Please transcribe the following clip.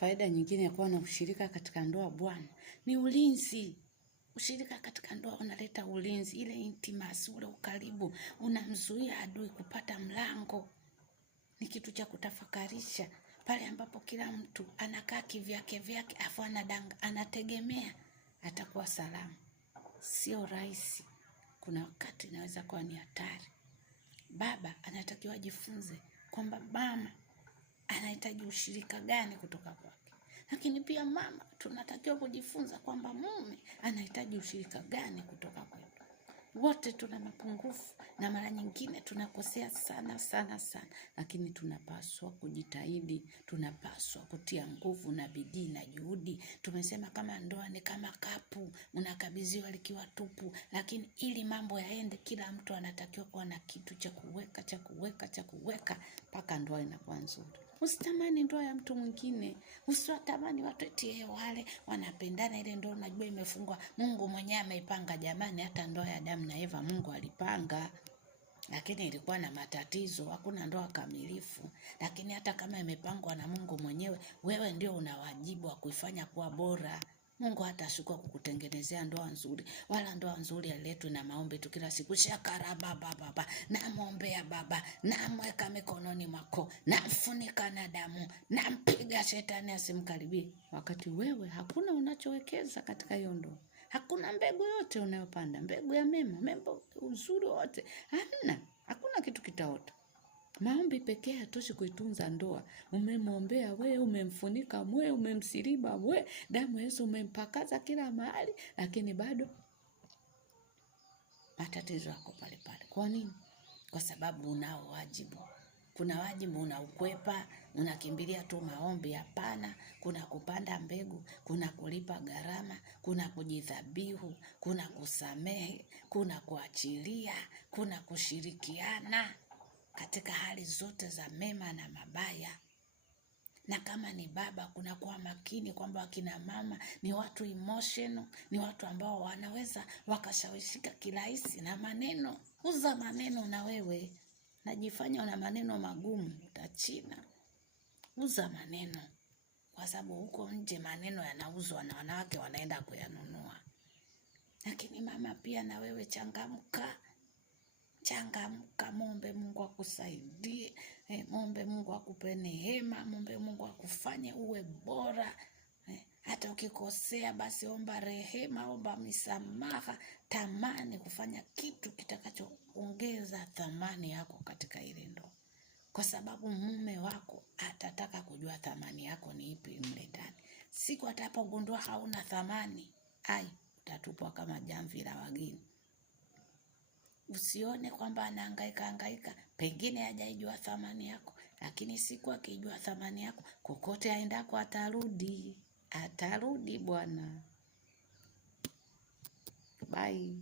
Faida nyingine ya kuwa na ushirika katika ndoa bwana ni ulinzi. Ushirika katika ndoa unaleta ulinzi, ile intimacy, ule ukaribu, unamzuia adui kupata mlango. Ni kitu cha kutafakarisha. Pale ambapo kila mtu anakaa kivyake afu anategemea atakuwa salama. Sio rahisi. Kuna wakati inaweza kuwa ni hatari. Baba anatakiwa ajifunze kwamba mama anahitaji ushirika gani kutoka kwake. Lakini pia mama tunatakiwa kujifunza kwamba mume anahitaji ushirika gani kutoka kwetu. Wote tuna mapungufu na mara nyingine tunakosea sana. Lakini tunapaswa kujitahidi, tunapaswa kutia nguvu na bidii na juhudi. Tumesema kama ndoa ni kama kapu, unakabidhiwa likiwa tupu. Lakini ili mambo yaende, kila mtu anatakiwa kuwa na kitu cha kuweka mpaka ndoa inakuwa nzuri. Usitamani ndoa ya mtu mwingine. Usiwatamani watu eti wale wanapendana ile ndoa unajua imefungwa. Mungu mwenyewe ameipanga jamani, hata ndoa ya Adamu na Eva Mungu alipanga. Lakini ilikuwa na matatizo, hakuna ndoa kamilifu. Lakini hata kama imepangwa na Mungu mwenyewe, wewe ndio una wajibu wa kuifanya kuwa bora. Mungu hatashuka kukutengenezea ndoa nzuri. Wala ndoa nzuri hailetwi na maombi tu kila siku. Shakara baba, namwombea baba, namweka mikononi mwako, namfunika na damu, nampiga shetani asimkaribie. Wakati wewe hakuna unachowekeza katika hiyo ndoa. Hakuna mbegu yote unayopanda, mbegu ya mema, mbegu uzuri wote. Hakuna kitu kitaota. Maombi pekee hayatoshi kuitunza ndoa. Umemwombea wewe, umemfunika wewe, umemsiliba wewe, damu Yesu umempakaza kila mahali, lakini bado matatizo yako pale. Kwa nini? Kwa sababu unao wajibu. Kuna wajibu unaukwepa, unakimbilia tu maombi. Hapana. Kuna kupanda mbegu, kuna kulipa gharama, kuna kujidhabihu, kuna kusamehe, kuna kuachilia, kuna kushirikiana katika hali zote za mema na mabaya. Na kama ni baba, kuna kuwa makini kwamba wakina mama ni watu emotional, ni watu ambao wanaweza wakashawishika kirahisi na maneno. Uza maneno na wewe. Najifanya una maneno magumu, utachina. Uza maneno. Kwa sababu huko nje maneno yanauzwa na wanawake wanaenda kuyanunua. Lakini mama pia na wewe changamka. Muombe Mungu akusaidie, muombe Mungu akupe neema, muombe Mungu akufanye uwe bora. Hata ukikosea basi omba rehema, omba misamaha, tamani kufanya kitu kitakachoongeza thamani yako katika ile ndoa. Kwa sababu mume wako atataka kujua thamani yako ni ipi mle ndani. Siku atapogundua hauna thamani, utatupwa kama jamvi la wageni. Usione kwamba anahangaika, pengine hajaijua thamani yako, lakini siku akijua thamani yako, kokote aendako atarudi bwana. Bye.